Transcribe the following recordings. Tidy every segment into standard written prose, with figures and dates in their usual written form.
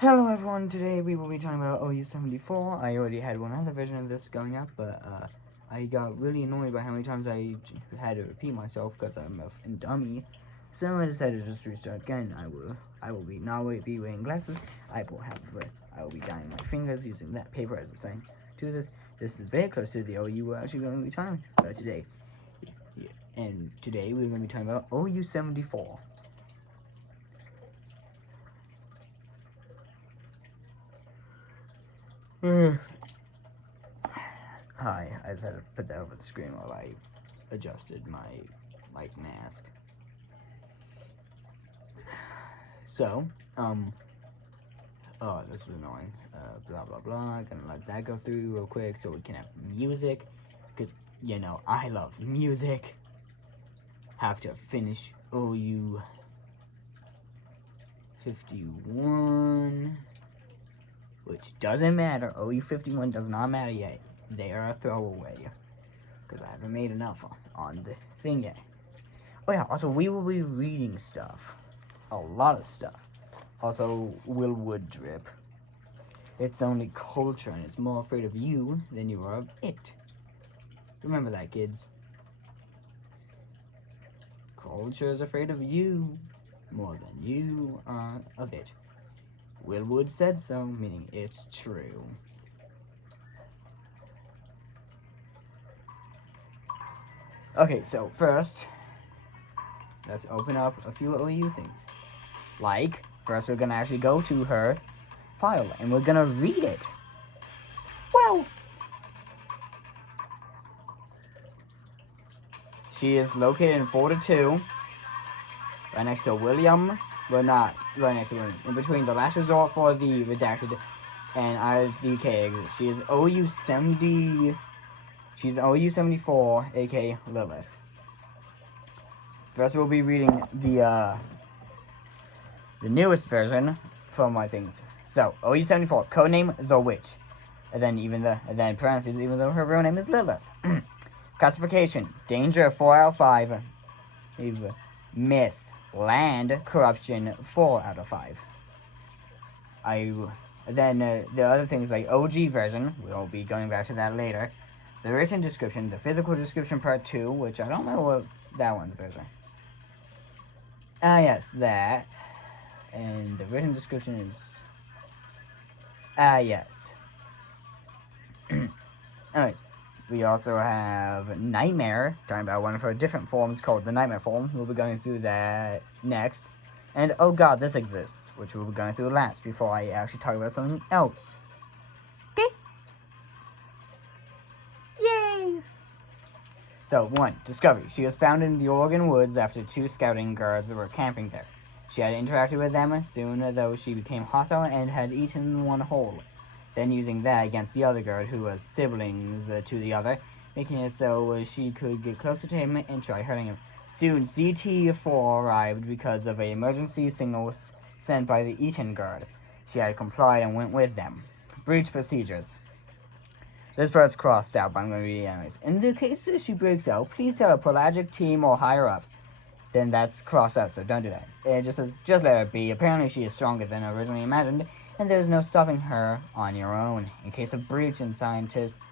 Hello everyone, today we will be talking about OU-74. I already had one other version of this going up, but I got really annoyed by how many times I had to repeat myself because I'm a dummy. So I decided to just restart again. I will be not be wearing glasses. I will be dyeing my fingers using that paper as a sign to this. This is very close to the OU we're actually going to be talking about today. Yeah. And today we're going to be talking about OU-74. Hi, I just had to put that over the screen while I adjusted my mic mask. So, oh, this is annoying. Blah blah blah. Gonna let that go through real quick so we can have music, because you know I love music. Have to finish OU 51, which doesn't matter. OU 51 does not matter yet. They are a throwaway, because I haven't made enough on the thing yet. Oh yeah, also we will be reading stuff. A lot of stuff. Also, will wood drip. It's only culture and it's more afraid of you than you are of it. Remember that, kids. Culture is afraid of you more than you are of it. Willwood said so, meaning it's true. Okay, so first, let's open up a few OU things. Like, first we're gonna actually go to her file and we're gonna read it. Well, she is located in 42, right next to William, but not right next to William. In between the last resort for the redacted and ISDK exit. She is OU-70. She's OU-74, aka Lilith. First, we'll be reading the newest version from my things. So, OU-74, codename The Witch. And then parentheses, even though her real name is Lilith. Classification, danger 4 out of 5. Myth, land, corruption 4 out of 5. Then the other things like OG version, we'll be going back to that later. The written description, the physical description part 2, which I don't know what that one's version. Yes, that. And the written description is yes. Anyways, we also have Nightmare, talking about one of her different forms called the Nightmare form. We'll be going through that next. And oh god, this exists, which we'll be going through last before I actually talk about something else. Okay? Yay! So, 1. Discovery. She was found in the Oregon woods after 2 scouting guards were camping there. She had interacted with them soon, though she became hostile and had eaten one whole. Then using that against the other guard, who was siblings to the other, making it so she could get closer to him and try hurting him. Soon, CT-4 arrived because of an emergency signal sent by the Eaton guard. She had complied and went with them. Breach procedures. This part's crossed out, but I'm going to read it anyways. In the case that she breaks out, please tell a pelagic team or higher-ups. Then that's crossed out, so don't do that. It just says, just let her be. Apparently she is stronger than originally imagined, and there's no stopping her on your own. In case of breach, and scientists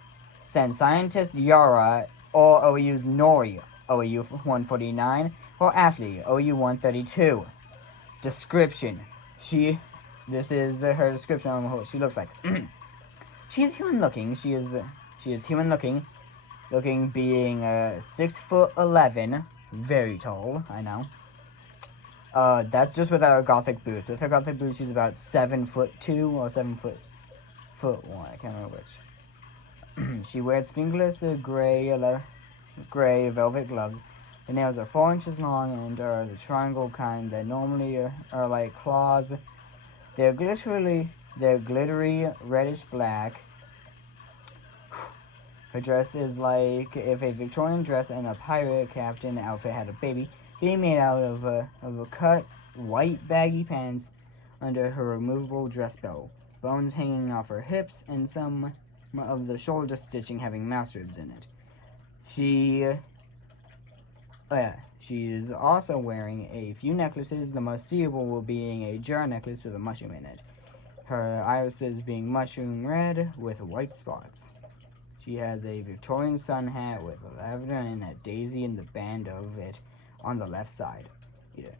send scientist Yara or OU's Nori, OU-149, or Ashley, OU-132. Description. This is her description on what she looks like. She is human looking. She is human looking, being 6'11", very tall. I know. That's just without her gothic boots. With her gothic boots, she's about 7'2" or 7'1". I can't remember which. She wears fingerless gray velvet gloves. The nails are 4 inches long and are the triangle kind that normally are like claws. They're glittery reddish black. Her dress is like if a Victorian dress and a pirate captain outfit had a baby, being made out of a cut white baggy pants under her removable dress belt, bones hanging off her hips, and some of the shoulder stitching having mouse ribs in it. She is also wearing a few necklaces, the most seeable being a jar necklace with a mushroom in it. her irises being mushroom red with white spots. She has a Victorian sun hat with lavender and a daisy in the band of it on the left side. Yeah.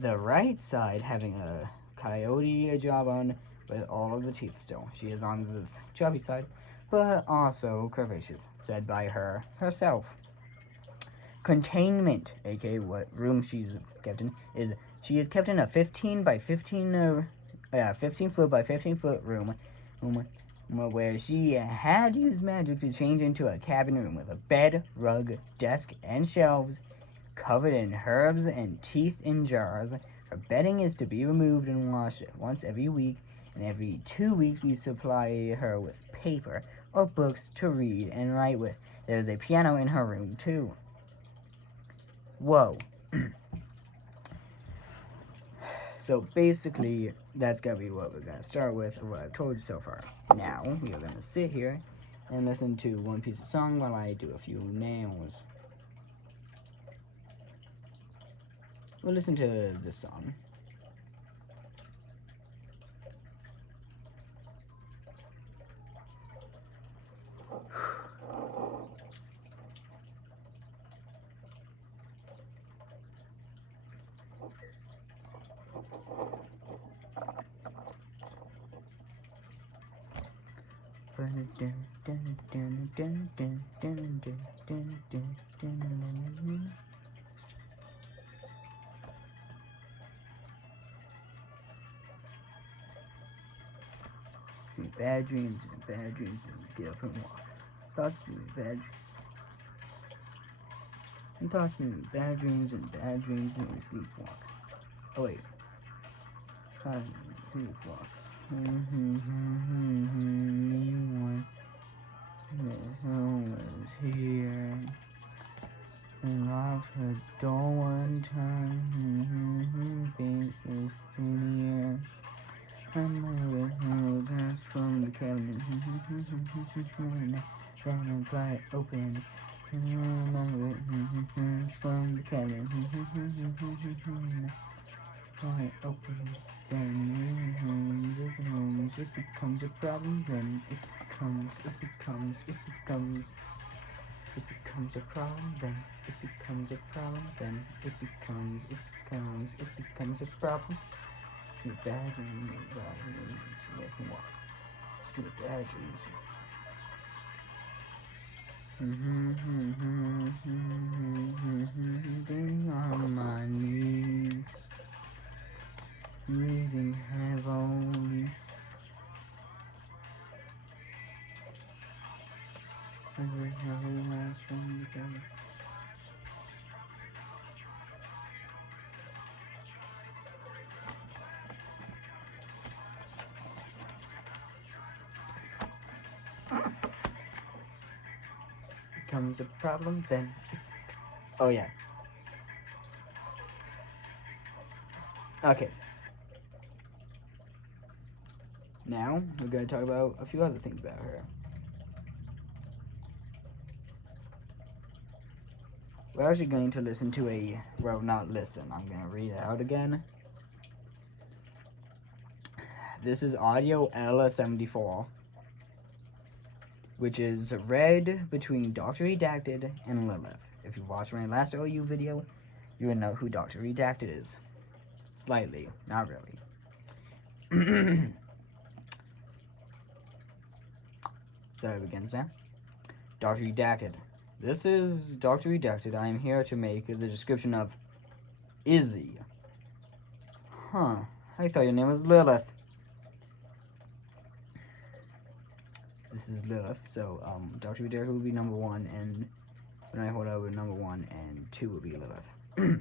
The right side having a coyote jawbone with all of the teeth still. She is on the chubby side, but also curvaceous, said by her herself. Containment, aka what room she's kept in, is she is kept in a 15 by 15 15 foot by 15 foot room where she had used magic to change into a cabin room with a bed, rug, desk, and shelves covered in herbs and teeth in jars. Her bedding is to be removed and washed once every week, and every 2 weeks we supply her with paper or books to read and write with. There's a piano in her room, too. Whoa. So basically, that's gonna be what we're gonna start with, or what I've told you so far. Now, we are gonna sit here and listen to one piece of song while I do a few nails. We'll listen to this song. Bad dreams and bad dreams and get up and walk. Thoughts give me bad and thoughts give me bad dreams and bad dreams and we sleepwalk. Oh wait. Sleepwalk. Anyone was here and locked her door one time. Face was clear. I'm with pass from the cabinet. Then I pry it open. Remember from the cabinet. Pry it open. Then it becomes a problem. Then it becomes a problem. Then it becomes a problem. Then it becomes a problem. Bad dreams, It's gonna be bad dreams. Being on my knees, breathing heavily. Every last one together. Becomes a problem then. Oh yeah. Okay. Now we're gonna talk about a few other things about her. We're actually going to listen to not listen, I'm gonna read it out again. This is OAU-74, which is read between Dr. Redacted and Lilith. If you watched my last OU video, you would know who Dr. Redacted is. Slightly, not really. So it begins now. Dr. Redacted. This is Dr. Redacted. I am here to make the description of Izzy. Huh. I thought your name was Lilith. This is Lilith, so Dr. Redacted will be number 1, and when I hold out with number 1 and 2 will be Lilith.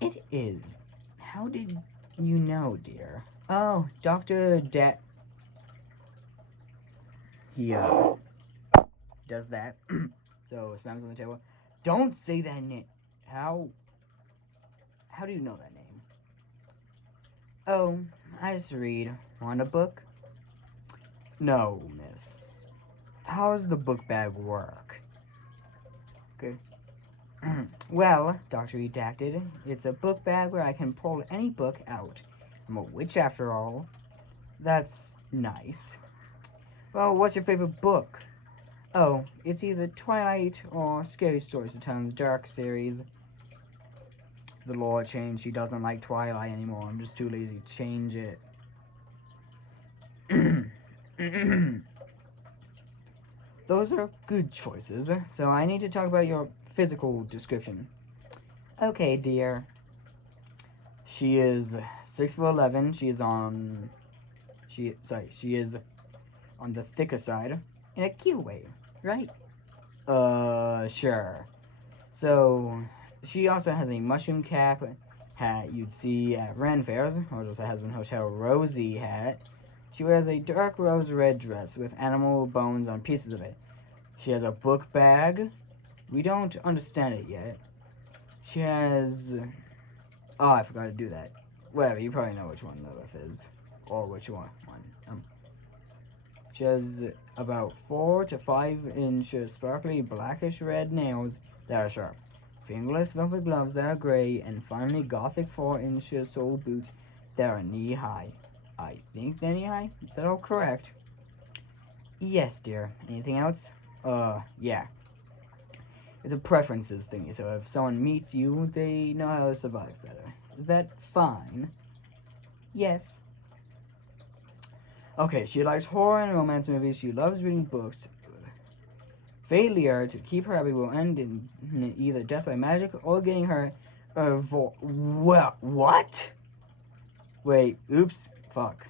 It is. How did you know, dear? Oh, Dr. He does that. So slams on the table. Don't say that name. How do you know that name? Oh, I just read. Want a book? No, miss. How does the book bag work? Okay. Well, Dr. Redacted, it's a book bag where I can pull any book out. I'm a witch after all. That's nice. Well, what's your favorite book? Oh, it's either Twilight or Scary Stories to Tell in the Dark series. The law changed. She doesn't like Twilight anymore. I'm just too lazy to change it. Those are good choices. So I need to talk about your physical description. Okay, dear. She is 6'11". She is on the thicker side. In a cute way, right? Sure. So, she also has a mushroom cap hat you'd see at Ren fairs, or just a Husband Hotel Rosie hat. She wears a dark rose red dress with animal bones on pieces of it. She has a book bag. We don't understand it yet. She has... Oh, I forgot to do that. Whatever, you probably know which one Lilith is. Or which one. She has about 4 to 5 inch sparkly blackish red nails that are sharp, fingerless velvet gloves that are gray, and finally gothic 4-inch sole boots that are knee-high. I think they're knee-high? Is that all correct? Yes, dear. Anything else? Yeah. It's a preferences thingy, so if someone meets you, they know how to survive better. Is that fine? Yes. Okay, she likes horror and romance movies. She loves reading books. Failure to keep her happy will end in either death by magic or getting her what? Wait, oops, fuck.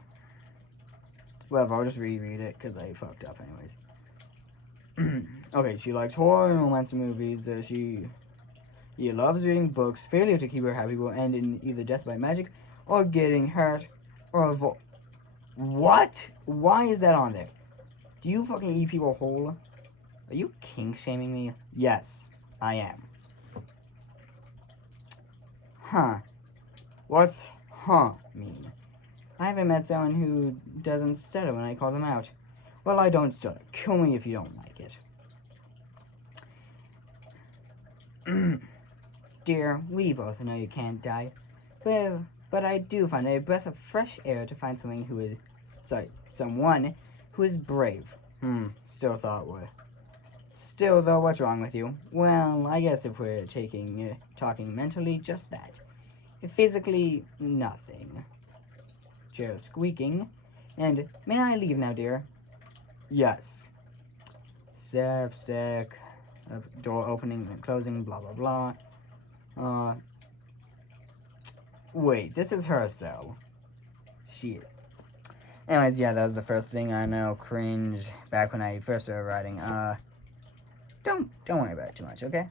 Well, I'll just reread it because I fucked up anyways. Okay, she likes horror and romance movies. She loves reading books. Failure to keep her happy will end in either death by magic or getting hurt or what? Why is that on there? Do you fucking eat people whole? Are you kink shaming me? Yes, I am. Huh. What's huh mean? I haven't met someone who doesn't stutter when I call them out. Well, I don't stutter. Kill me if you don't like it. Dear, we both know you can't die. But I do find it a breath of fresh air to find someone who is brave. Still though, what's wrong with you? Well, I guess if we're talking mentally, just that. Physically, nothing. Chair squeaking. And may I leave now, dear? Yes. Step, stick, door opening and closing, blah blah blah. Wait, this is her cell. Shit. Anyways, yeah, that was the first thing I know. Cringe. Back when I first started writing. Don't worry about it too much, okay?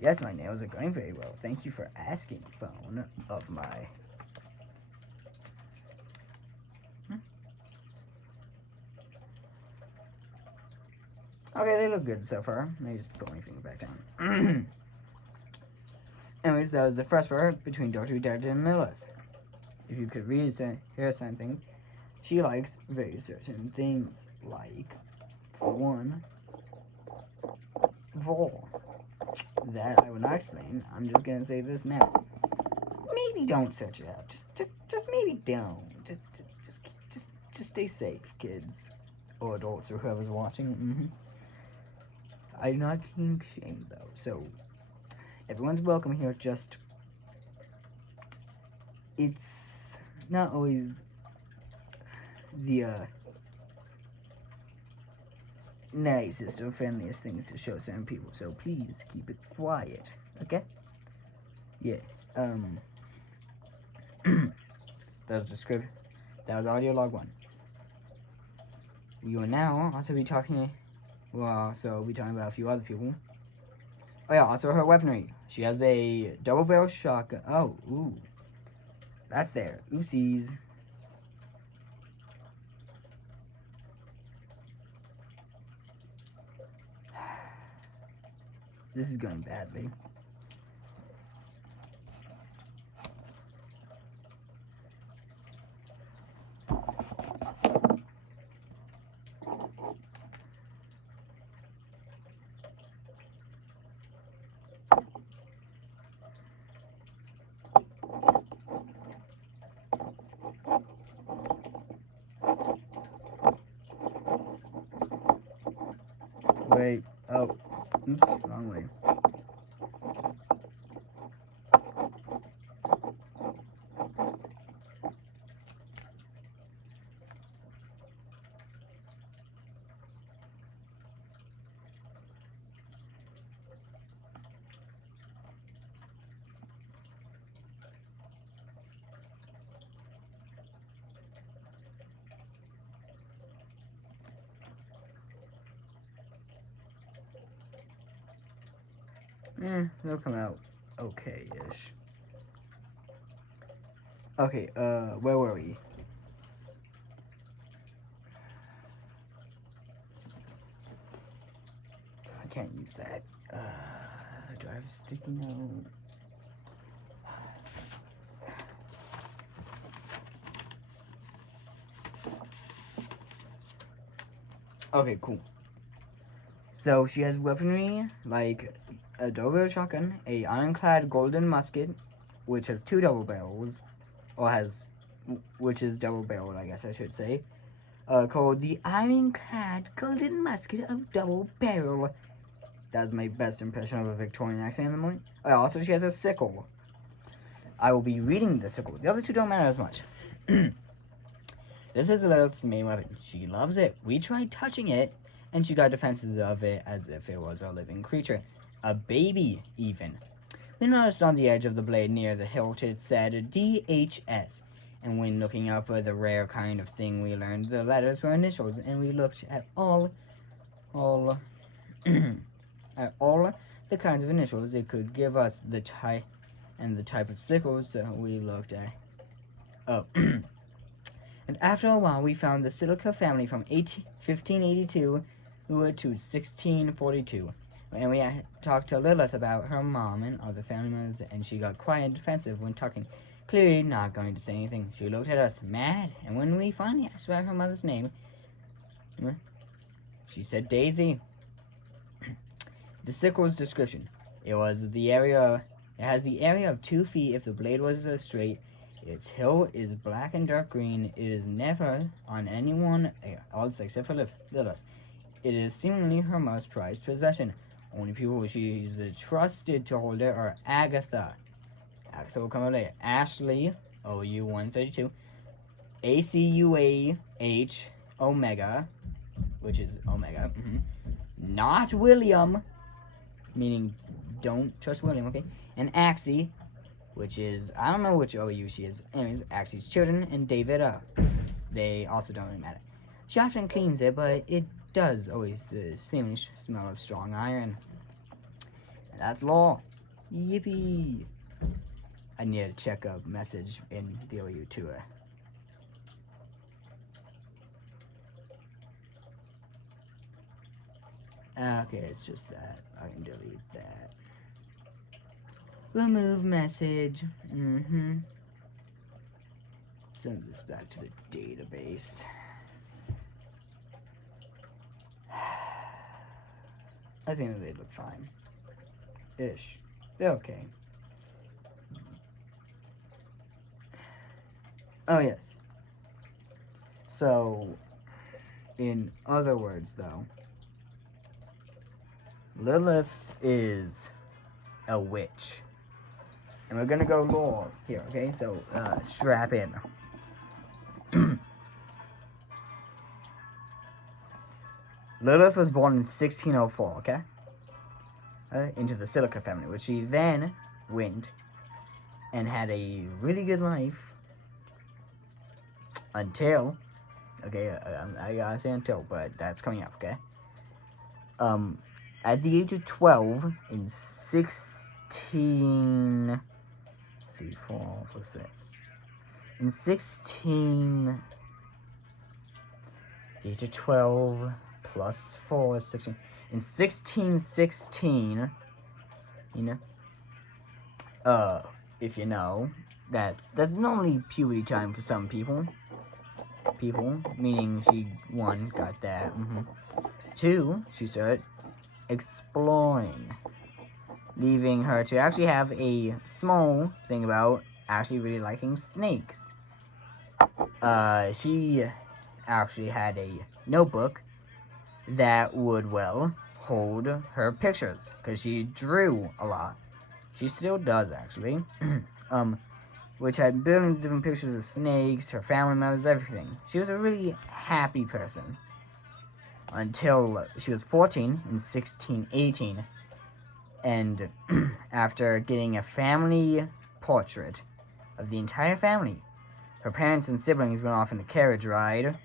Yes, my nails are going very well. Thank you for asking, phone of my... Okay, they look good so far. Let me just put my finger back down. Anyways, that was the first part between Dr. Detective and Lilith. If you could read hear certain things, she likes very certain things, like, for one, vol. That I will not explain. I'm just gonna say this now. Maybe don't search it out. Just maybe don't. Just stay safe, kids or adults or whoever's watching. I'm not kink shame though, so everyone's welcome here. Just it's not always the nicest or friendliest things to show certain people, so please keep it quiet, okay? Yeah, that was the script. That was audio log 1. We will now also be talking, we'll be talking about a few other people. Oh yeah, also her weaponry. She has a double barrel shotgun. Oh, ooh. That's there. Oopsies. This is going badly. Oops, wrong way. They'll come out okay-ish. Okay, where were we? I can't use that. Do I have a sticky note? Okay, cool. So she has weaponry like a double shotgun, a ironclad golden musket, which has 2 double barrels, which is double barreled, I guess I should say, called the ironclad golden musket of double barrel. That's my best impression of a Victorian accent in the morning. Also, she has a sickle. I will be reading the sickle. The other 2 don't matter as much. This is Lilith's main weapon. She loves it. We tried touching it, and she got defenses of it as if it was a living creature. A baby, even. We noticed on the edge of the blade near the hilt it said DHS, and when looking up the rare kind of thing, we learned the letters were initials, and we looked at all at all the kinds of initials it could give us, the type of sickles, so we looked at. And after a while, we found the Silica family from 1582 to 1642. And we talked to Lilith about her mom and other family members, and she got quiet and defensive when talking, clearly not going to say anything. She looked at us, mad, and when we finally asked about her mother's name, she said Daisy. The sickle's description. It has the area of 2 feet if the blade was straight. Its hilt is black and dark green. It is never on anyone else except for Lilith. It is seemingly her most prized possession. Only people she's trusted to hold it are Agatha. Agatha will come out later. Ashley, OAU-132. ACUAH, Omega, which is Omega. Not William, meaning don't trust William, okay? And Axie, which is, I don't know which OU she is. Anyways, Axie's children, and David, they also don't really matter. She often cleans it, but it does always seemingly smell of strong iron. And that's law. Yippee! I need to check a message in the OU to her. Okay, it's just that. I can delete that. Remove message. Send this back to the database. I think that they look fine. Ish. They're okay. Oh, yes. So, in other words, though, Lilith is a witch. And we're gonna go lore here, okay? So, strap in. Lilith was born in 1604, okay? Into the Silica family, which she then went and had a really good life until, okay, I gotta say until, but that's coming up, okay? At the age of 12, in 16... see, 4, 6. In 16... the age of 12 plus 4 is 16. In 1616, you know, if you know, that's normally puberty time for some people. Meaning she, 1, got that. 2, she started exploring, leaving her to actually have a small thing about actually really liking snakes. She actually had a notebook that would, well, hold her pictures, because she drew a lot. She still does, actually. Which had billions of different pictures of snakes, her family members, everything. She was a really happy person. Until she was 14 in 1618. And after getting a family portrait of the entire family, her parents and siblings went off in a carriage ride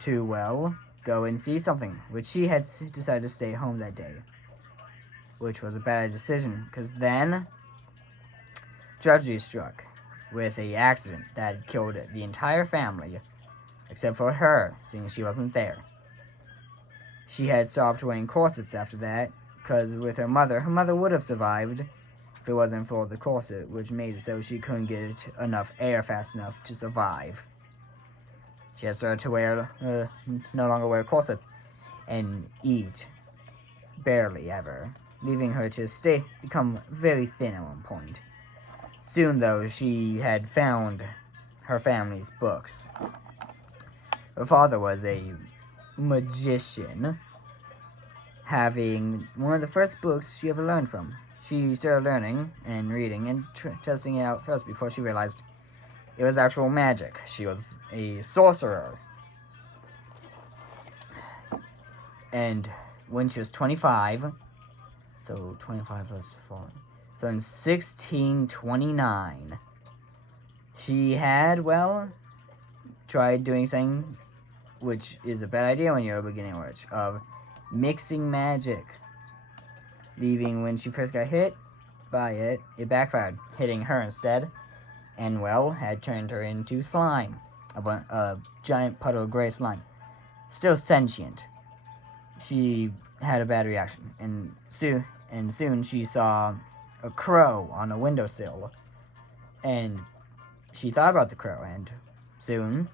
to, well, go and see something, which she had decided to stay home that day. Which was a bad decision, because then tragedy struck with an accident that killed the entire family, except for her, seeing she wasn't there. She had stopped wearing corsets after that, because with her mother would have survived if it wasn't for the corset, which made it so she couldn't get enough air fast enough to survive. She had started to wear, no longer wear corsets, and eat barely ever, leaving her to become very thin at one point. Soon, though, she had found her family's books. Her father was a magician, having one of the first books she ever learned from. She started learning and reading and testing it out first before she realized it was actual magic. She was a sorcerer. And when she was 25, so 25 plus 4, so in 1629, she had, well, tried doing something, which is a bad idea when you're a beginning witch, of mixing magic. Leaving when she first got hit by it, it backfired, hitting her instead, and, well, had turned her into slime, a giant puddle of gray slime. Still sentient. She had a bad reaction, and soon she saw a crow on a windowsill, and she thought about the crow, and soon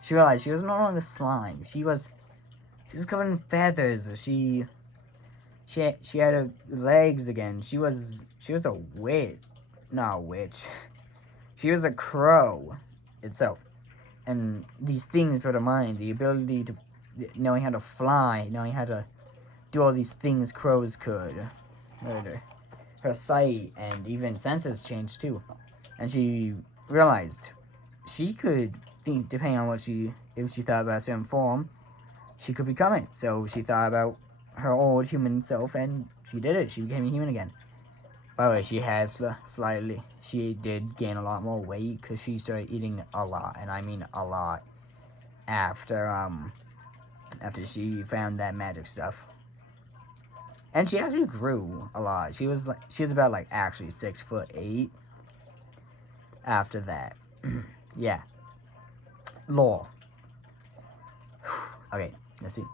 she realized she was no longer slime. She was covered in feathers. She had her legs again. She was a witch, not a witch. She was a crow itself, and these things for the mind, the ability to knowing how to fly, knowing how to do all these things crows could. Her sight and even senses changed too, and she realized she could think, depending on if she thought about a certain form, she could become it. So she thought about her old human self, and she did it. She became a human again. By the way, she did gain a lot more weight because she started eating a lot, and I mean a lot, after she found that magic stuff. And she actually grew a lot. She was about actually 6'8" after that. Yeah. Lore. Okay, let's see.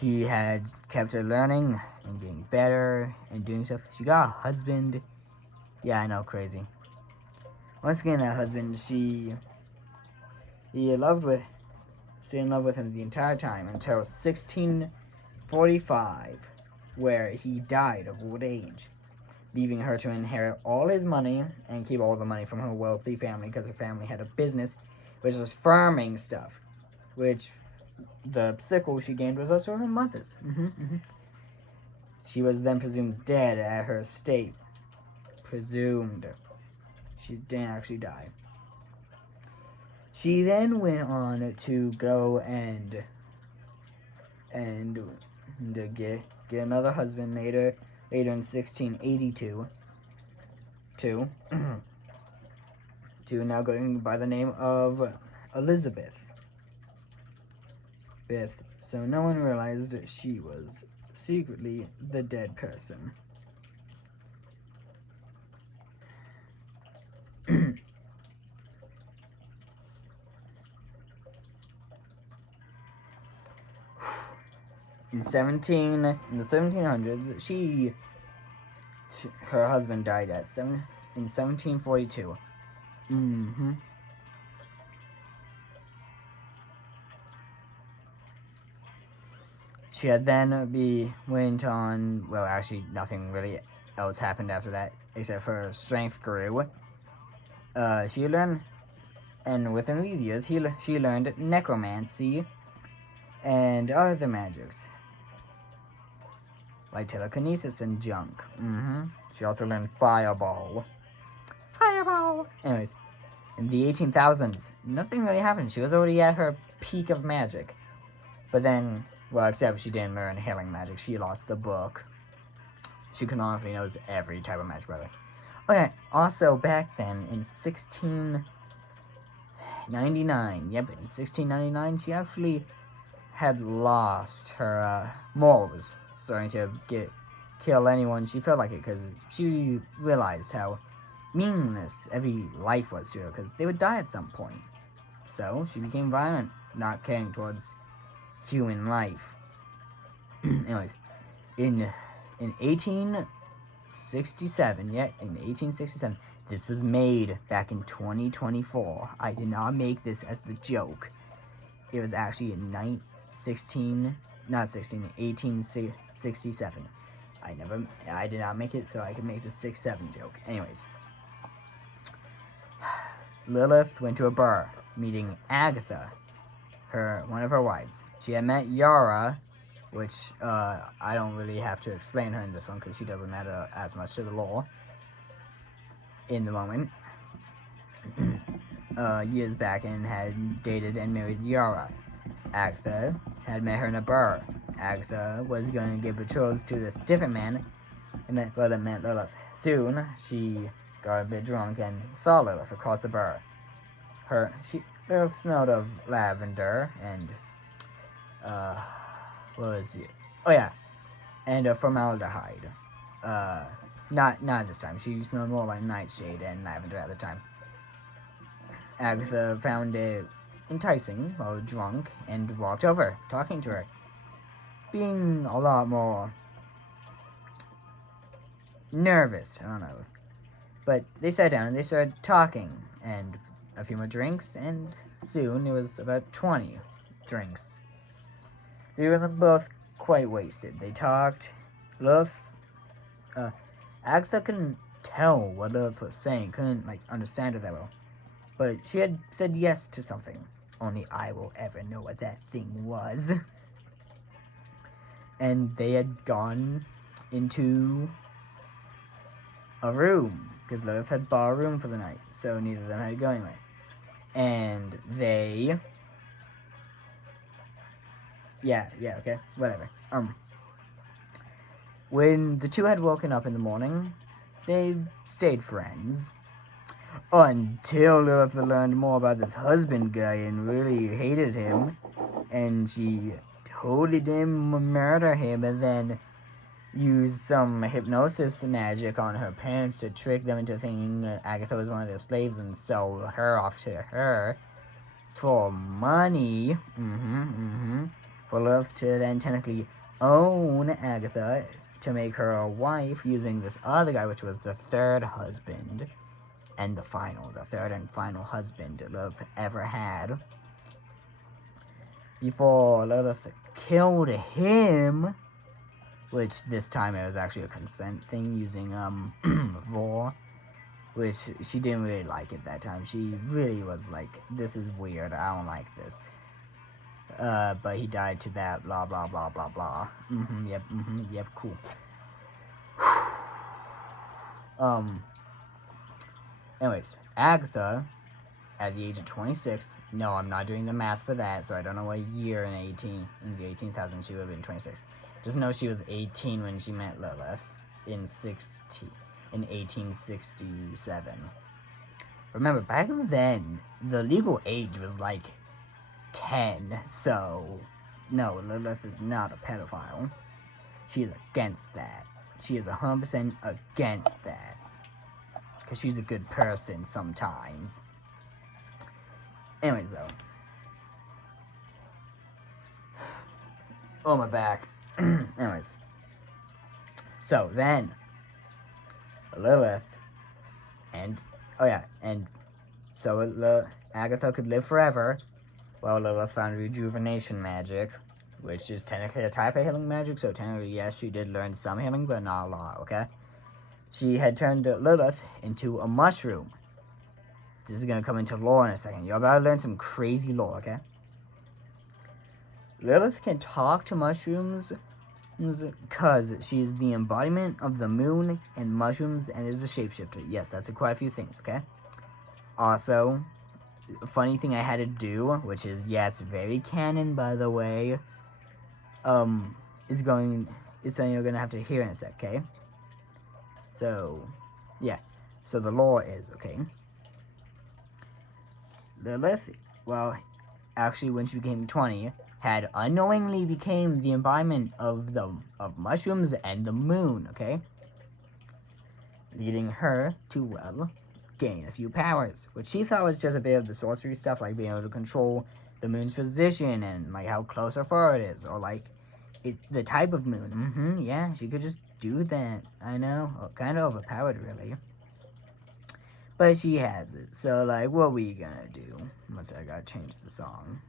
She had kept her learning and getting better and doing stuff. She got a husband. Yeah, I know, crazy. Once again, that husband, stayed in love with him the entire time until 1645, where he died of old age, leaving her to inherit all his money and keep all the money from her wealthy family, because her family had a business which was farming stuff, which the sickle she gained was also her mother's. She was then presumed dead at her estate. Presumed. She didn't actually die. She then went on to go and to get another husband later in 1682 to now going by the name of Elizabeth. So no one realized she was secretly the dead person. In the 1700s, her husband died in 1742. She had then went on, well, actually nothing really else happened after that, except for her strength grew. She learned, and within these years, she learned necromancy and other magics. like telekinesis and junk. She also learned Fireball. Fireball! Anyways, in the 18,000s, nothing really happened. She was already at her peak of magic. But then, well, except she didn't learn healing magic. She lost the book. She canonically knows every type of magic, by the way. Okay, also back then, in 1699, in 1699, she actually had lost her morals, starting to kill anyone she felt like it, because she realized how meaningless every life was to her, because they would die at some point. So she became violent, not caring towards human life. Anyways, in 1867, in 1867, this was made back in 2024. I did not make this as the joke. It was actually in 1867. I did not make it so I could make the 6-7 joke. Anyways, Lilith went to a bar, meeting Agatha, one of her wives. She had met Yara, which I don't really have to explain her in this one because she doesn't matter as much to the lore in the moment. Years back, and had dated and married Yara. Agatha had met her in a bar. Agatha was going to get betrothed to this different man, but it met Lilith. Soon, she got a bit drunk and saw Lilith across the bar. Lilith smelled of lavender and, what was it? Oh yeah, and formaldehyde. Not this time. She smelled more like nightshade and lavender at the time. Agatha found it enticing while drunk and walked over, talking to her, being a lot more nervous. I don't know. But they sat down and they started talking, and a few more drinks, and soon it was about 20 drinks. They were both quite wasted. They talked. Agatha couldn't tell what Lilith was saying, couldn't understand her that well. But she had said yes to something. Only I will ever know what that thing was. And they had gone into a room, because Lilith had bought a room for the night, so neither of them had to go anyway. And they... Yeah, okay, whatever. When the two had woken up in the morning, they stayed friends. Until Lilith learned more about this husband guy and really hated him. And she totally didn't murder him, and then used some hypnosis magic on her parents to trick them into thinking Agatha was one of their slaves and sell her off to her for money. For Lilith to then technically own Agatha to make her a wife using this other guy, which was the third husband and the third and final husband Lilith ever had. Before Lilith killed him, which this time it was actually a consent thing using Vor, which she didn't really like at that time. She really was like, this is weird, I don't like this. But he died to that, blah blah blah blah blah. Yep, cool. Anyways, Agatha, at the age of 26, no, I'm not doing the math for that, so I don't know what year in the 18,000 she would have been 26. Just know she was 18 when she met Lilith in 1867. Remember, back then, the legal age was like 10, so no, Lilith is not a pedophile. She is against that. She is 100% against that. Because she's a good person sometimes. Anyways, though. Oh, my back. Anyways. So, then. Lilith. So Agatha could live forever. Well, Lilith found rejuvenation magic. Which is technically a type of healing magic. So, technically, yes, she did learn some healing, but not a lot, okay? She had turned Lilith into a mushroom. This is going to come into lore in a second. You're about to learn some crazy lore, okay? Lilith can talk to mushrooms because she's the embodiment of the moon and mushrooms and is a shapeshifter. Yes, that's quite a few things, okay? Also, a funny thing I had to do, which is, yeah, it's very canon, by the way, is something you're gonna have to hear in a sec, okay? So, yeah. So the lore is, okay, Lilith, well, actually when she became 20, had unknowingly became the embodiment of mushrooms and the moon, okay? Leading her to, well, gain a few powers, which she thought was just a bit of the sorcery stuff, like being able to control the moon's position and, like, how close or far it is, or, like, the type of moon. Yeah, she could just do that. I know, kind of overpowered, really. But she has it, so, like, what we gonna do? Once I gotta change the song.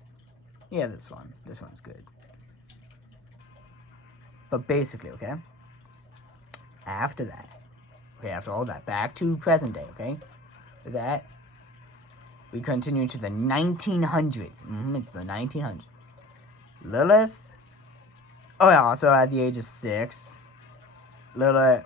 Yeah, this one's good. But basically, okay, after that, okay, after all that, back to present day, okay, with that, we continue to the 1900s. It's the 1900s. Lilith, oh yeah, also at the age of 6, Lilith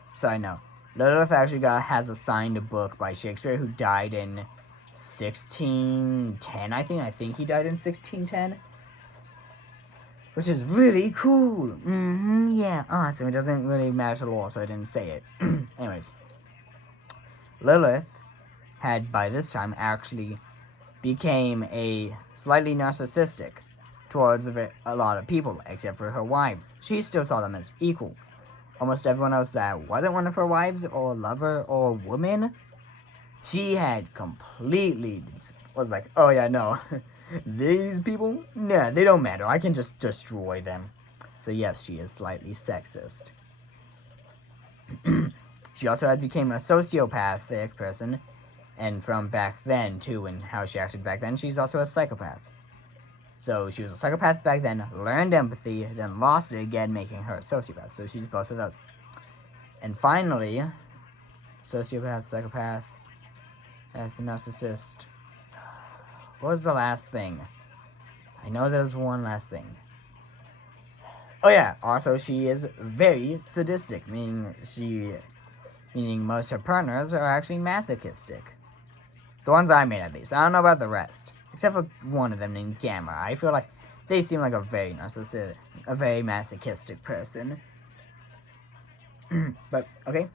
actually has a signed book by Shakespeare, who died in 1610, I think he died in 1610. Which is really cool. Yeah, awesome. It doesn't really matter to lore, so I didn't say it. Anyways. Lilith had, by this time, actually became a slightly narcissistic towards a lot of people, except for her wives. She still saw them as equal. Almost everyone else that wasn't one of her wives, or lover, or woman, she had completely was like, oh yeah, no. These people? Nah, they don't matter. I can just destroy them. So yes, she is slightly sexist. She also had become a sociopathic person, and from back then, too, and how she acted back then, she's also a psychopath. So she was a psychopath back then, learned empathy, then lost it again, making her a sociopath. So she's both of those. And finally, sociopath, psychopath, narcissist. What was the last thing? I know there's one last thing. Oh yeah, also she is very sadistic, meaning most of her partners are actually masochistic. The ones I made, at least. I don't know about the rest. Except for one of them named Gamma. I feel like they seem like a very narcissistic, a very masochistic person. But, okay.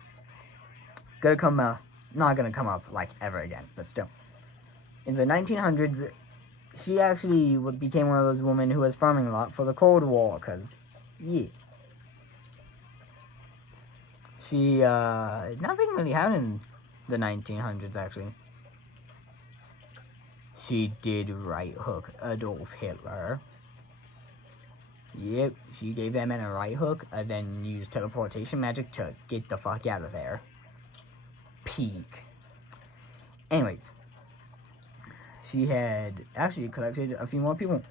Not gonna come up, like, ever again, but still. In the 1900s, she actually became one of those women who was farming a lot for the Cold War, because, yeah. She, nothing really happened in the 1900s, actually. She did right hook Adolf Hitler. Yep, she gave that man a right hook, and then used teleportation magic to get the fuck out of there. Peak. Anyways. She had actually collected a few more people.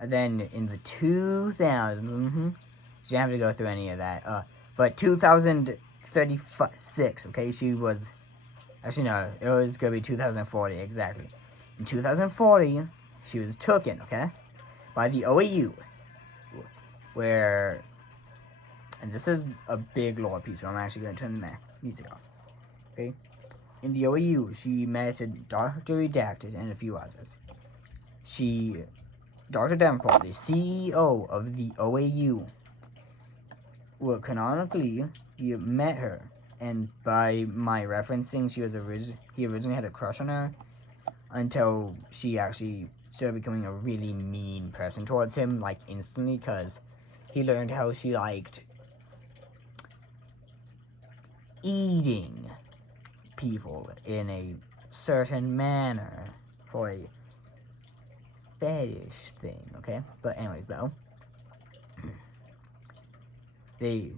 Then in the 2000s, she didn't have to go through any of that. But 2036, okay, she was, actually no, it was going to be 2040, exactly. In 2040, she was taken, okay, by the OAU, where, and this is a big lore piece, so I'm actually going to turn the music off, okay. In the OAU, she met Dr. Redacted and a few others. Dr. Davenport, the CEO of the OAU, well, canonically, he met her, and by my referencing, he originally had a crush on her, until she actually started becoming a really mean person towards him, like, instantly, because he learned how she liked eating people in a certain manner for a fetish thing, okay? But anyways, though, he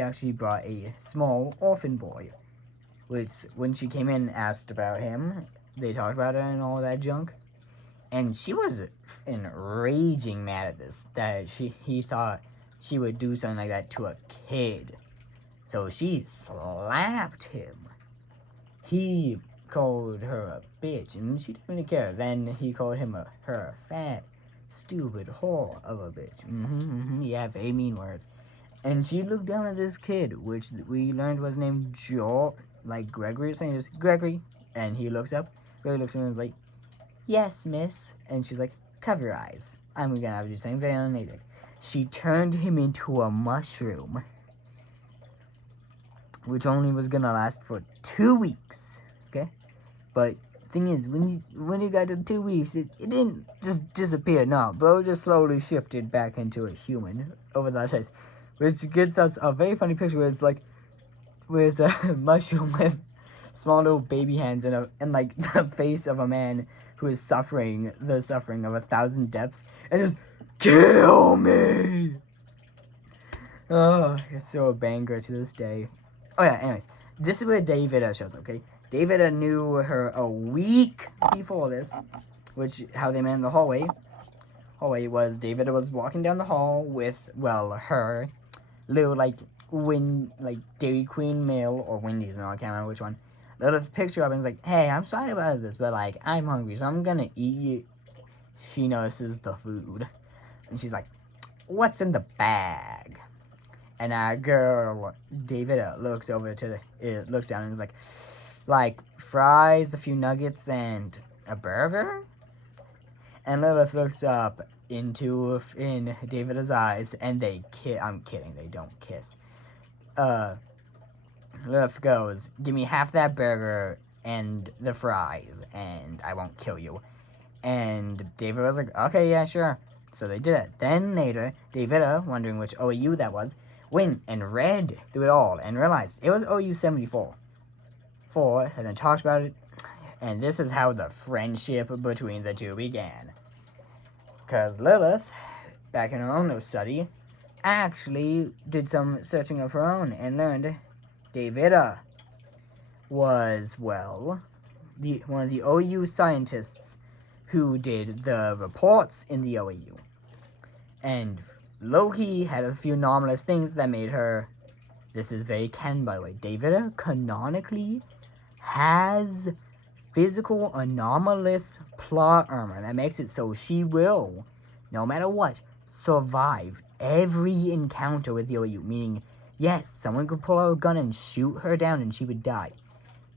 actually brought a small orphan boy, which, when she came in and asked about him, they talked about it and all that junk, and she was raging mad at this, that he thought she would do something like that to a kid. So she slapped him. He called her a bitch, and she didn't really care. Then he called her a fat, Stupid whore of a bitch. Yeah, very mean words. And she looked down at this kid, which we learned was named Joel, like Gregory, saying just Gregory. And he looks up. Gregory looks at her and is like, yes, miss. And she's like, cover your eyes. I'm gonna have you do something very unnatural. She turned him into a mushroom, which only was gonna last for 2 weeks. Okay? But thing is, when you got to 2 weeks, it didn't just disappear. No, bro just slowly shifted back into a human over the chase, which gives us a very funny picture where it's like, where it's a mushroom with small little baby hands and like the face of a man who is suffering the suffering of 1,000 deaths and just kill me. Oh, it's so a banger to this day. Oh yeah, anyways, this is where David shows up, okay? David knew her a week before this, which, how they met in the hallway was David was walking down the hall with, well, her little, like Dairy Queen meal, or Wendy's meal, I can't remember which one. Lilith picks her up and is like, hey, I'm sorry about this, but, like, I'm hungry, so I'm gonna eat you. She notices the food, and she's like, what's in the bag? And our girl, David, looks over to looks down and is like fries, a few nuggets, and a burger? And Lilith looks up in David's eyes, and they kiss. I'm kidding, they don't kiss. Lilith goes, give me half that burger and the fries, and I won't kill you. And David was like, okay, yeah, sure. So they did it. Then later, David, wondering which OAU that was, went and read through it all and realized it was OAU-74. And then talked about it, and this is how the friendship between the two began. Because Lilith, back in her own little study, actually did some searching of her own and learned David was, well, one of the OAU scientists who did the reports in the OAU. And Loki had a few anomalous things that made her, this is very canon by the way, David canonically has physical anomalous plot armor that makes it so she will, no matter what, survive every encounter with the OAU. Meaning, yes, someone could pull out a gun and shoot her down and she would die.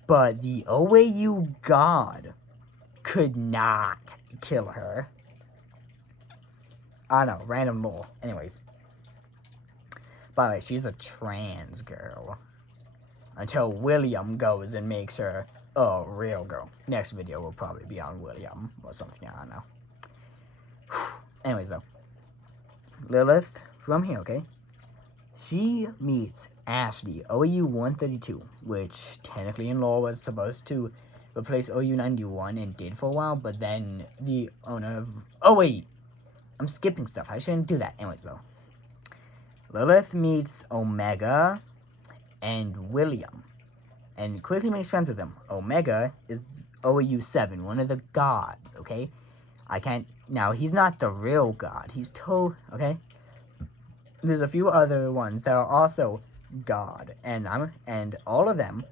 But the OAU god could not kill her. I know, random lore. Anyways. By the way, she's a trans girl. Until William goes and makes her a real girl. Next video will probably be on William or something, I don't know. Anyways, though. Lilith, from here, okay? She meets Ashley, OAU-132, which technically in law was supposed to replace OAU-91 and did for a while, but then the owner of... Oh, wait! I'm skipping stuff. I shouldn't do that. Anyways, though. Lilith meets Omega and William, and quickly makes friends with them. Omega is OAU-7, one of the gods, okay? I can't... Now, he's not the real god. He's okay? There's a few other ones that are also god, and all of them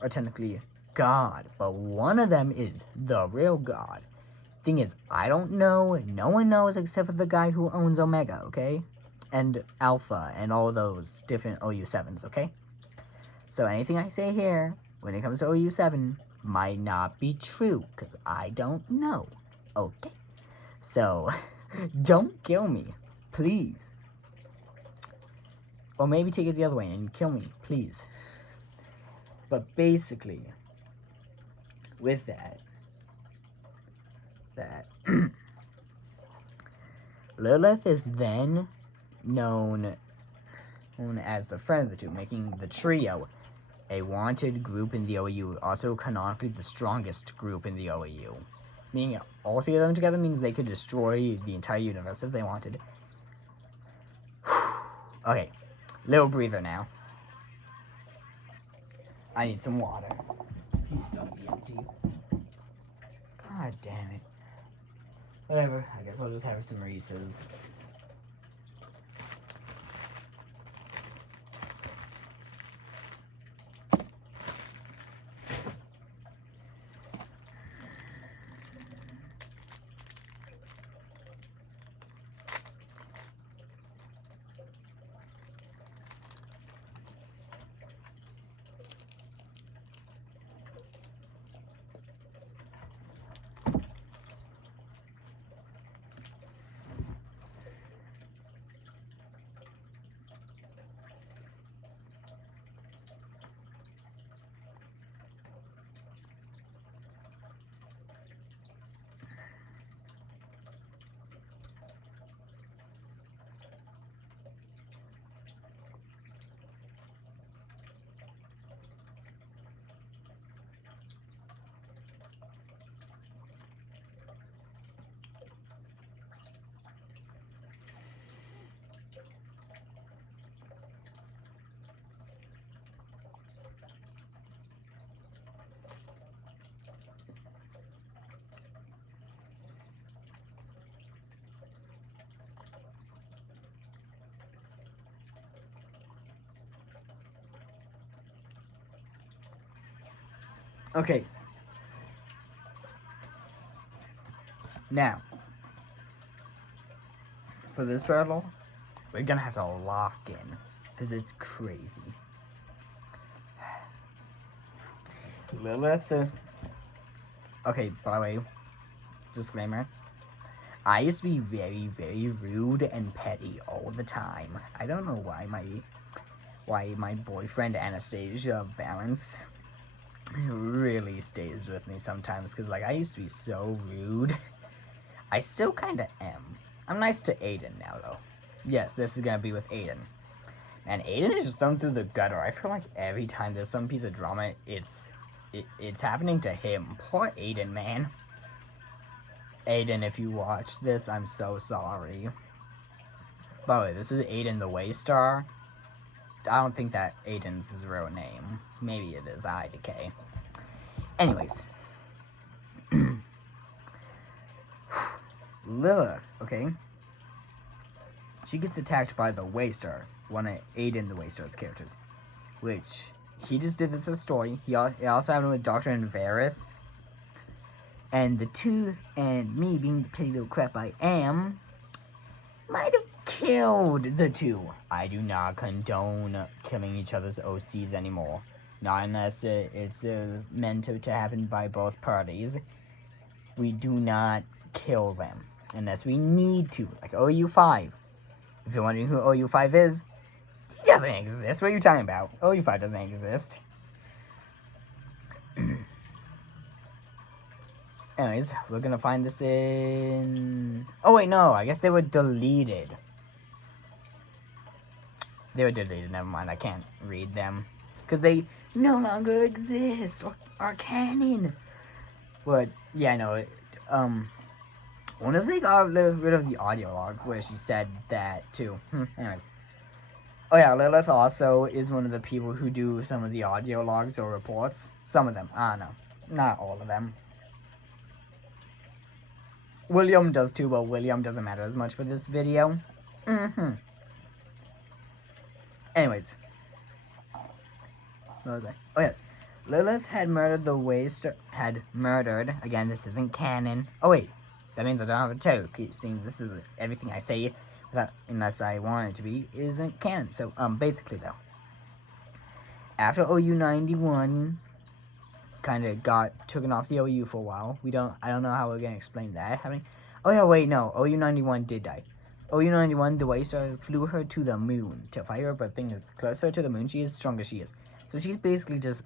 are technically god, but one of them is the real god. Thing is, I don't know, no one knows except for the guy who owns Omega, okay? And Alpha, and all those different OU-7s, okay? So anything I say here, when it comes to OU-7, might not be true, because I don't know, okay? So, don't kill me, please. Or maybe take it the other way and kill me, please. But basically, with that Lilith is then known as the friend of the two, making the trio a wanted group in the OAU, also canonically the strongest group in the OAU. Meaning all three of them together means they could destroy the entire universe if they wanted. Okay, little breather now. I need some water. Please don't be empty. God damn it. Whatever, I guess I'll just have some Reese's. Okay. Now, for this battle, we're gonna have to lock in, because it's crazy. Lilith, okay, by the way, disclaimer, I used to be very, very rude and petty all the time. I don't know why my boyfriend Anastasia Balance really stays with me sometimes, because, like, I used to be so rude. I still kind of am. I'm nice to Aiden now, though. Yes, this is gonna be with Aiden. And Aiden is just thrown through the gutter. I feel like every time there's some piece of drama, it's happening to him. Poor Aiden, man. Aiden, if you watch this, I'm so sorry. By the way, this is Aiden the Waystar. I don't think that Aiden's his real name. Maybe it is IDK. Anyways. Lilith, okay? She gets attacked by the Waystar, one of Aiden the Waystar's characters. Which, he just did this as a story. He also happened with Dr. and Varys. And the two, and me being the petty little crap I am, might have killed the two. I do not condone killing each other's OCs anymore. Not unless it's meant to happen by both parties. We do not kill them. Unless we need to. Like OAU-5. If you're wondering who OAU-5 is, he doesn't exist. What are you talking about? OAU-5 doesn't exist. Anyways, we're gonna find this in... Oh, wait, no. I guess they were deleted. They were deleted. Never mind. I can't read them. Because they no longer exist. Or are canon. But, yeah, no. I wonder if they got rid of the audio log where she said that, too. Anyways. Oh, yeah. Lilith also is one of the people who do some of the audio logs or reports. Some of them. I don't know. Not all of them. William does too, but William doesn't matter as much for this video. Anyways. What was I? Oh, yes. Lilith had murdered the Waystar. Again, this isn't canon. Oh, wait. That means I don't have a toe. Seeing this is everything I say, unless I want it to be, isn't canon. So, basically, though. After OAU-91 kind of got taken off the OU for a while. I don't know how we're gonna explain that happening. Oh yeah, wait, no. OU-91 did die. OU-91, the Waystar flew her to the moon to fight her, but the thing is, closer to the moon she is, stronger she is. So she's basically just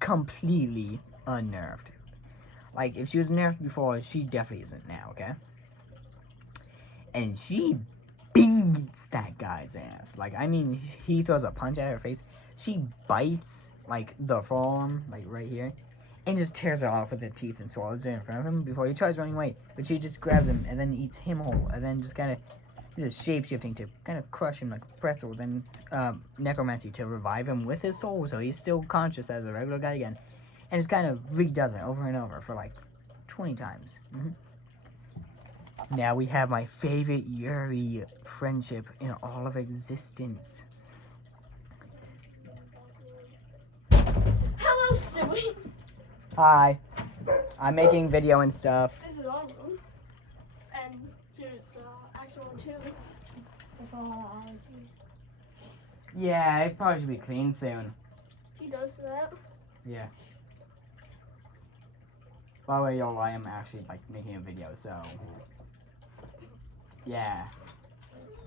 completely unnerved. Like, if she was nerfed before, she definitely isn't now, okay? And she beats that guy's ass. Like, I mean, he throws a punch at her face. She bites, like, the forearm, like, right here, and just tears it off with her teeth and swallows it in front of him before he tries running away. But she just grabs him and then eats him whole, and then just kind of uses shape-shifting to kind of crush him like a pretzel, then necromancy to revive him with his soul, so he's still conscious as a regular guy again, and just kind of redoes it over and over for like 20 times. Now we have my favorite Yuri friendship in all of existence. Hello, Stewie. Hi. I'm making video and stuff. This is our room. And here's actual one too. That's all allergy. Yeah, it probably should be clean soon. He does that. Yeah. By the way, y'all, I am actually like making a video, so yeah.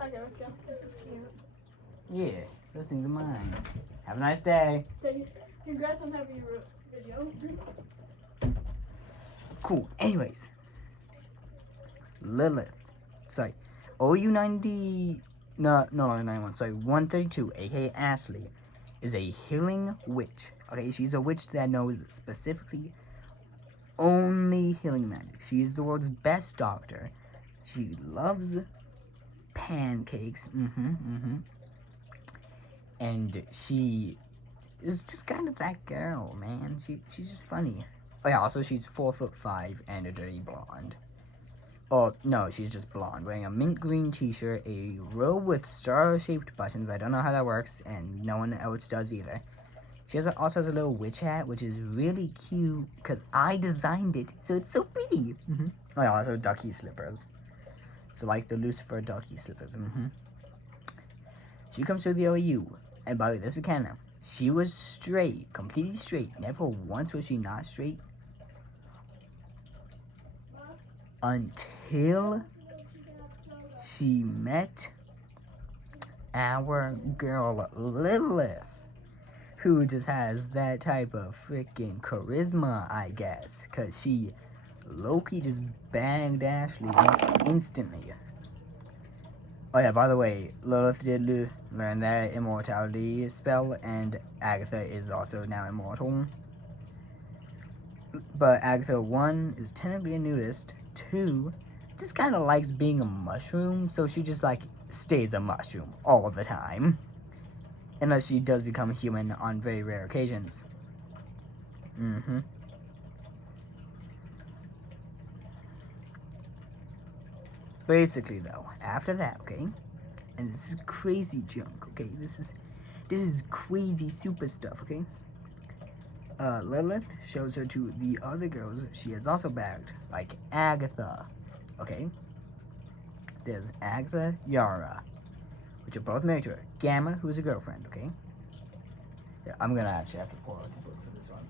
Okay, let's go. This is cute. Yeah, those things are mine. Have a nice day. Congrats on having your video. Cool. Anyways, Lilith. Sorry, OU-90. No, 91. Sorry, 132, aka Ashley, is a healing witch. Okay, she's a witch that knows specifically only healing magic. She's the world's best doctor. She loves pancakes. And she is just kind of that girl, man. She's just funny. Oh yeah, also she's 4'5" and a dirty blonde. Oh no, she's just blonde, wearing a mint green t-shirt, a robe with star-shaped buttons. I don't know how that works, and no one else does either. She also has a little witch hat, which is really cute because I designed it, so it's so pretty. Oh, yeah, also ducky slippers. So like the Lucifer ducky slippers. She comes to the OAU, and by the way, this is Canada. She was straight, completely straight. Never once was she not straight until she met our girl Lilith, who just has that type of freaking charisma, I guess, because she low-key just banged Ashley instantly. Oh yeah, by the way, Lilith did learn that immortality spell, and Agatha is also now immortal. But Agatha, 1, is technically a nudist, 2, just kind of likes being a mushroom, so she just, like, stays a mushroom all the time. Unless she does become human on very rare occasions. Basically, though, after that, okay? And this is crazy junk, okay? This is crazy super stuff, okay? Lilith shows her to the other girls she has also bagged, like Agatha, okay? There's Agatha, Yara, which are both married to her. Gamma, who's a girlfriend, okay? Yeah, I'm gonna actually have to pull out the book for this one.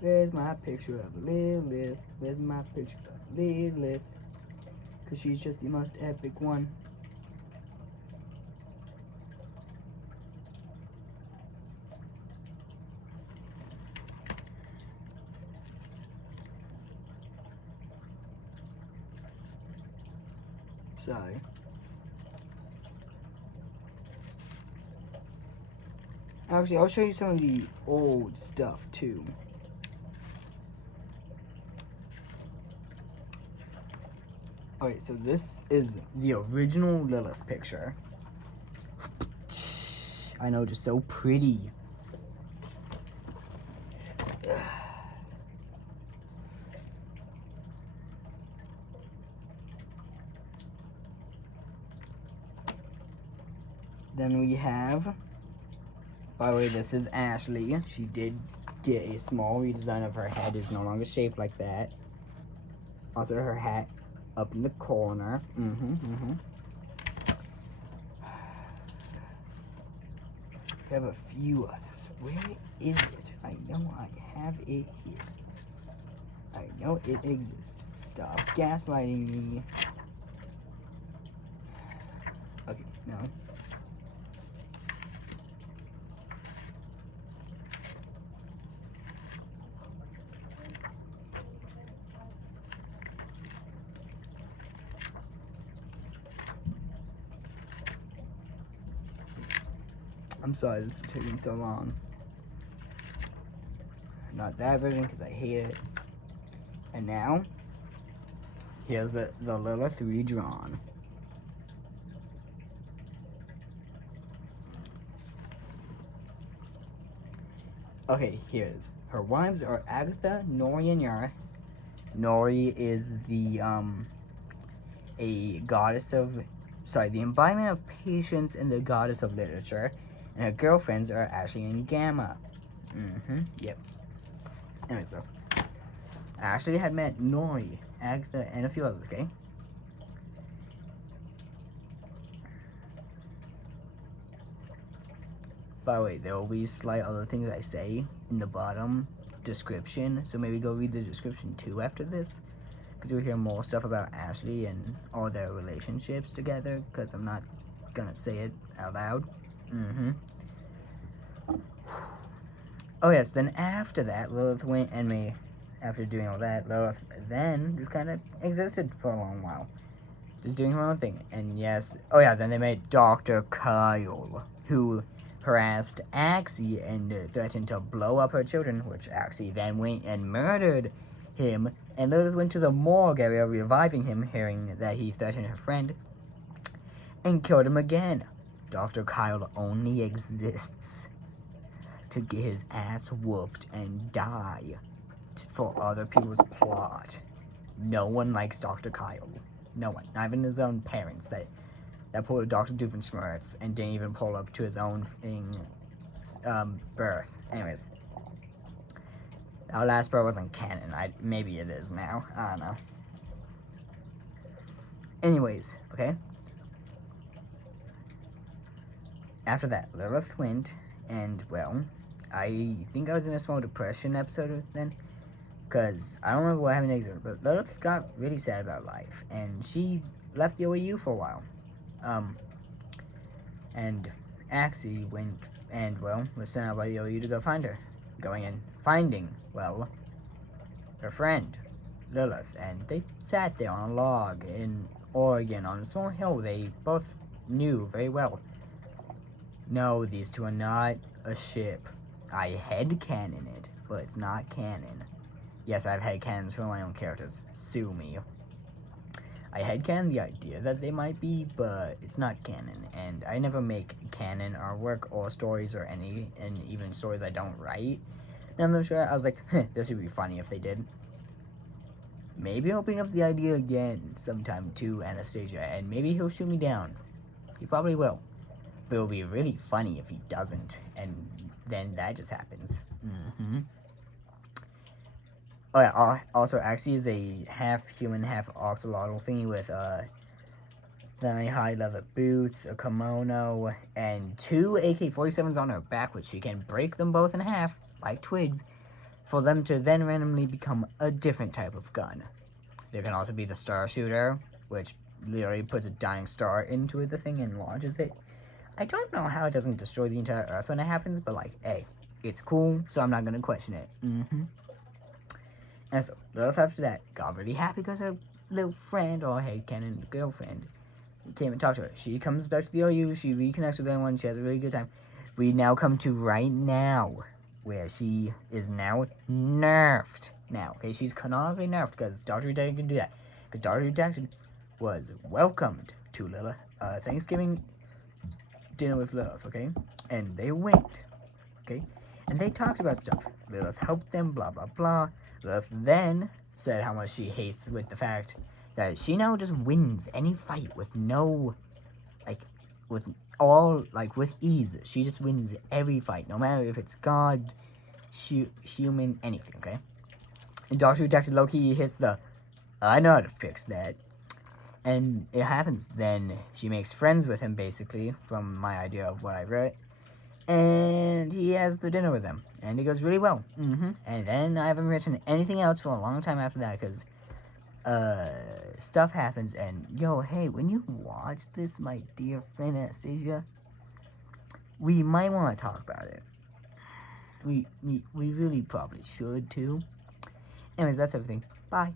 Where's my picture of Lilith? Where's my picture of Lilith? Because she's just the most epic one. Sorry. Actually, I'll show you some of the old stuff too. Okay, so this is the original Lilith picture. I know, just so pretty. Then we have, by the way, this is Ashley. She did get a small redesign of her head. It's no longer shaped like that. Also, her hat up in the corner. We have a few others. Where is it? I know I have it here. I know it exists. Stop gaslighting me. Okay, no. I'm sorry this is taking so long. Not that version because I hate it. And now, here's the Lilith redrawn. Okay, here's her wives are Agatha, Nori, and Yara. Nori is the a goddess of, the embodiment of patience and the goddess of literature. And her girlfriends are Ashley and Gamma. Yep. Anyway, so Ashley had met Nori, Agatha, and a few others, okay? By the way, there will be slight other things I say in the bottom description, so maybe go read the description too after this, because you'll hear more stuff about Ashley and all their relationships together, because I'm not gonna say it out loud. Oh yes, then after that, Lilith went and after doing all that, Lilith then just kind of existed for a long while. Just doing her own thing. And yes, oh yeah, then they met Dr. Kyle, who harassed Axie and threatened to blow up her children, which Axie then went and murdered him, and Lilith went to the morgue area reviving him, hearing that he threatened her friend, and killed him again. Dr. Kyle only exists to get his ass whooped and die for other people's plot. No one likes Dr. Kyle. No one. Not even his own parents that pulled Dr. Doofenshmirtz and didn't even pull up to his own birth. Anyways. Our last part wasn't canon. Maybe it is now. I don't know. Anyways, okay? After that, Lilith went, and, well, I think I was in a small depression episode then. Because I don't remember what happened next, but Lilith got really sad about life, and she left the OAU for a while. And Axie went and, well, was sent out by the OAU to go find her. Going and finding, well, her friend, Lilith, and they sat there on a log in Oregon on a small hill they both knew very well. No, these two are not a ship. I headcanon it, but it's not canon. Yes, I've headcanons for my own characters. Sue me. I headcanon the idea that they might be, but it's not canon, and I never make canon artwork or stories or any, and even stories I don't write. None of them sure. I was like, this would be funny if they did. Maybe I'll bring up the idea again sometime to Anastasia, and maybe he'll shoot me down. He probably will. But it'll be really funny if he doesn't, and then that just happens. Oh yeah, also Axie is a half-human, half-oxalotl thingy with thigh-high leather boots, a kimono, and 2 AK-47s on her back, which she can break them both in half, like twigs, for them to then randomly become a different type of gun. There can also be the star shooter, which literally puts a dying star into the thing and launches it. I don't know how it doesn't destroy the entire Earth when it happens, but like, hey, it's cool, so I'm not gonna question it. And so, Lilith after that got really happy because her little friend, or headcanon girlfriend, came and talked to her. She comes back to the OU, she reconnects with everyone, she has a really good time. We now come to right now, where she is now nerfed. Now, okay, she's canonically nerfed because Dr. Redacted can do that. Because Dr. Redacted was welcomed to Lilith, Thanksgiving dinner with Lilith, okay? And they went, okay? And they talked about stuff. Lilith helped them, blah, blah, blah. Lilith then said how much she hates with the fact that she now just wins any fight with no, like, with ease. She just wins every fight, no matter if it's God, human, anything, okay? And Dr. Redacted Loki hits the, I know how to fix that. And it happens. Then she makes friends with him, basically, from my idea of what I wrote. And he has the dinner with them. And it goes really well. And then I haven't written anything else for a long time after that, because stuff happens. And, yo, hey, when you watch this, my dear friend Anastasia, we might want to talk about it. We really probably should, too. Anyways, that's everything. Bye.